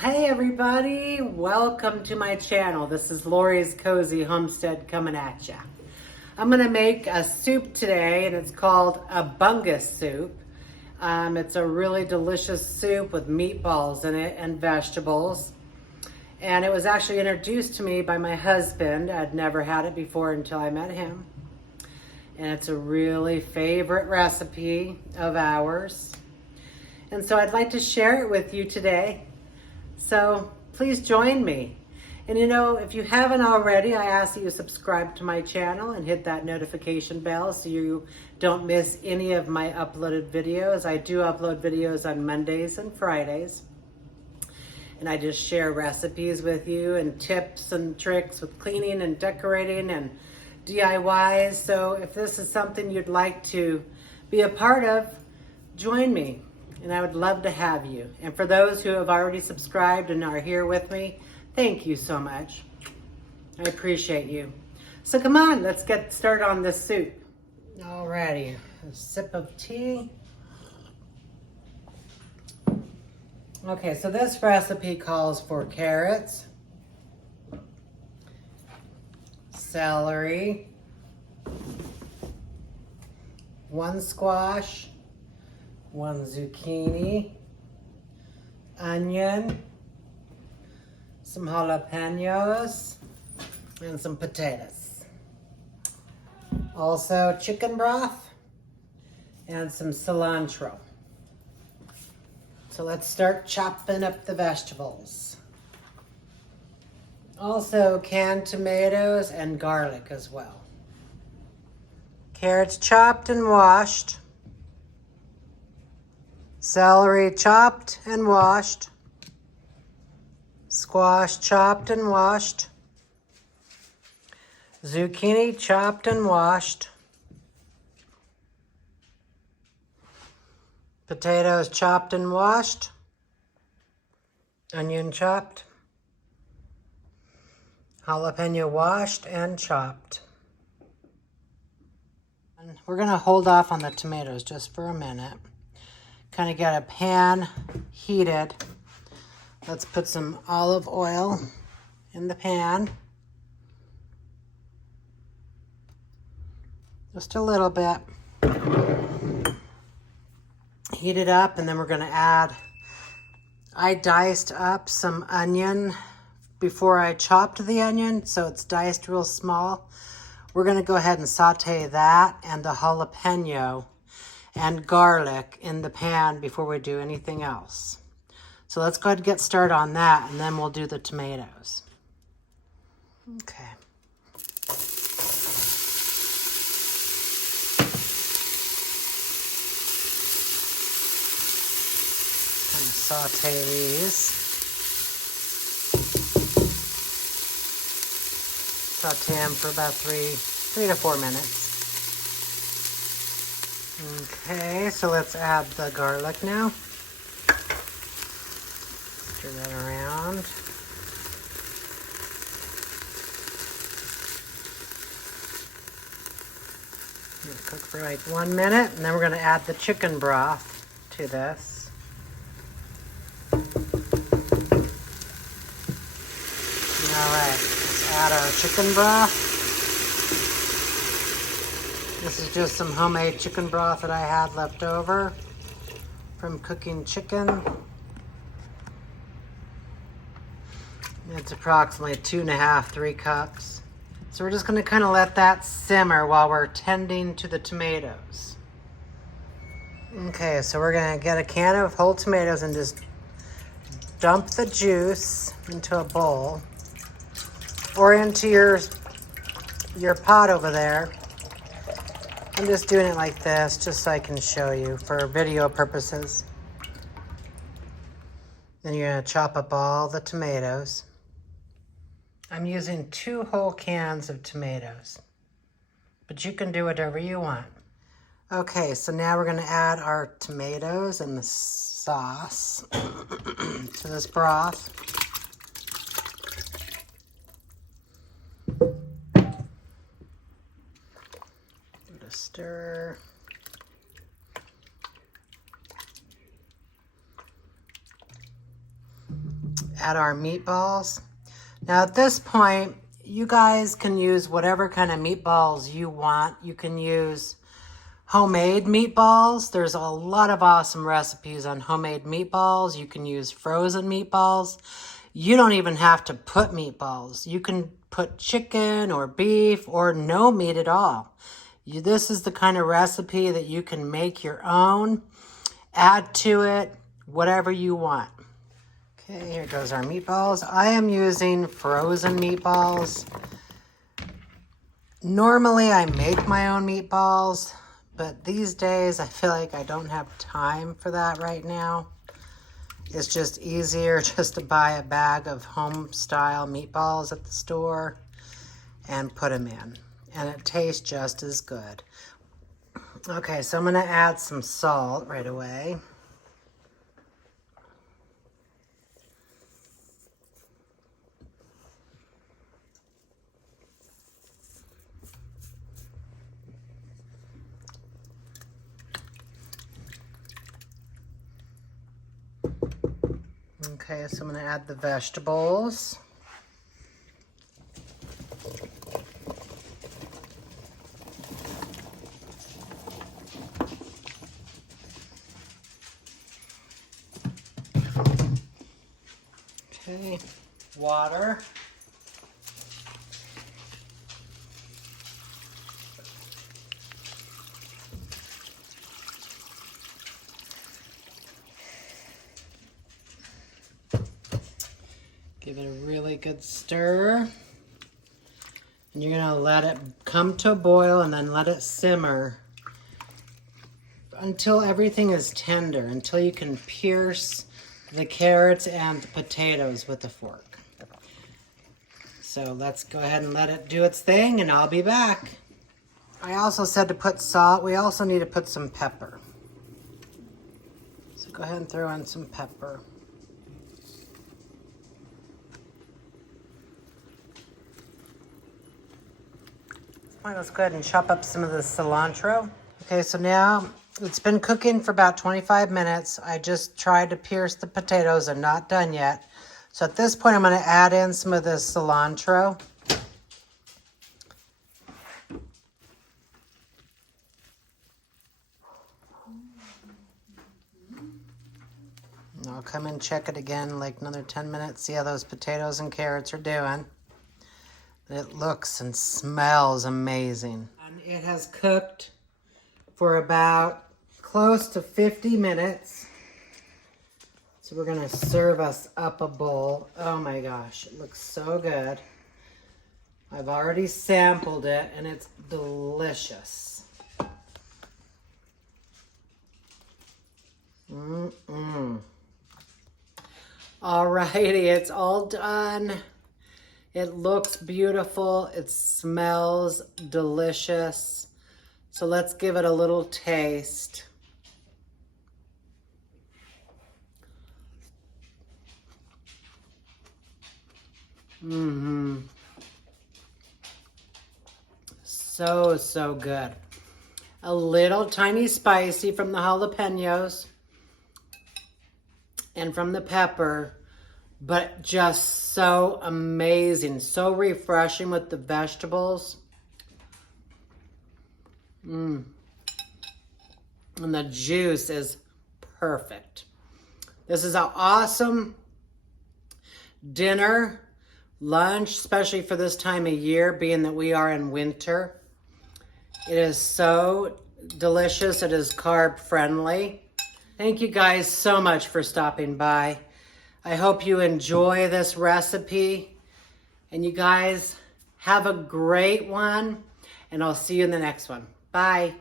Hey everybody, welcome to my channel. This is Lori's Cozy Homestead coming at ya. I'm gonna make a soup today and it's called Albondigas soup. It's a really delicious soup with meatballs in it and vegetables. And it was actually introduced to me by my husband. I'd never had it before until I met him. And it's a really favorite recipe of ours. And so I'd like to share it with you today. So please join me. And if you haven't already, I ask that you subscribe to my channel and hit that notification bell so you don't miss any of my uploaded videos. I do upload videos on Mondays and Fridays. And I just share recipes with you and tips and tricks with cleaning and decorating and DIYs. So if this is something you'd like to be a part of, join me. And I would love to have you. And for those who have already subscribed and are here with me, thank you so much. I appreciate you. So come on, let's get started on this soup. Alrighty, a sip of tea. Okay, so this recipe calls for carrots, celery, 1 squash, 1 zucchini, onion, some jalapeños, and some potatoes. Also chicken broth and some cilantro. So let's start chopping up the vegetables. Also canned tomatoes and garlic as well. Carrots chopped and washed. Celery chopped and washed. Squash chopped and washed. Zucchini chopped and washed. Potatoes chopped and washed. Onion chopped. Jalapeno washed and chopped. And we're going to hold off on the tomatoes just for a minute. Kind of get a pan heated. Let's put some olive oil in the pan. Just a little bit. Heat it up and then we're going to add, I diced up some onion before I chopped the onion, so it's diced real small. We're going to go ahead and saute that and the jalapeno and garlic in the pan before we do anything else. So let's go ahead and get started on that and then we'll do the tomatoes. Okay. Kind of saute these. Saute them for about three to 4 minutes. Okay, so let's add the garlic now. Stir that around. Cook for like 1 minute, and then we're going to add the chicken broth to this. Alright, let's add our chicken broth. This is just some homemade chicken broth that I had left over from cooking chicken. It's approximately 2.5, 3 cups. So we're just going to kind of let that simmer while we're tending to the tomatoes. Okay, so we're going to get a can of whole tomatoes and just dump the juice into a bowl or into your pot over there. I'm just doing it like this just so I can show you for video purposes. Then you're going to chop up all the tomatoes. I'm using 2 whole cans of tomatoes, but you can do whatever you want. Okay, so now we're going to add our tomatoes and the sauce to this broth. Give it a stir. add our meatballs. Now at this point, you guys can use whatever kind of meatballs you want. You can use homemade meatballs. There's a lot of awesome recipes on homemade meatballs. You can use frozen meatballs. You don't even have to put meatballs. You can put chicken or beef or no meat at all. This is the kind of recipe that you can make your own, add to it, whatever you want. Okay, here goes our meatballs. I am using frozen meatballs. Normally I make my own meatballs, but these days I feel like I don't have time for that right now. It's just easier just to buy a bag of home-style meatballs at the store and put them in. And it tastes just as good. Okay, so I'm going to add some salt right away. Okay, so I'm going to add the vegetables. Okay, water. Give it a really good stir. And you're gonna let it come to a boil and then let it simmer until everything is tender, until you can pierce the carrots and the potatoes with a fork. So let's go ahead and let it do its thing and I'll be back. I also said to put salt. We also need to put some pepper. So go ahead and throw in some pepper. All right, let's go ahead and chop up some of the cilantro. Okay, so now it's been cooking for about 25 minutes. I just tried to pierce the potatoes. I'm not done yet. So at this point, I'm going to add in some of the cilantro. And I'll come and check it again like another 10 minutes, see how those potatoes and carrots are doing. It looks and smells amazing. And it has cooked for about close to 50 minutes. So we're gonna serve us up a bowl. Oh my gosh, it looks so good. I've already sampled it and it's delicious. Alrighty, it's all done. It looks beautiful. It smells delicious. So let's give it a little taste. So good. A little tiny spicy from the jalapeños and from the pepper, but just so amazing, so refreshing with the vegetables. And the juice is perfect. This is an awesome dinner, lunch, especially for this time of year, being that we are in winter. It is so delicious. It is carb friendly. Thank you guys so much for stopping by. I hope you enjoy this recipe, and you guys have a great one, and I'll see you in the next one. Bye.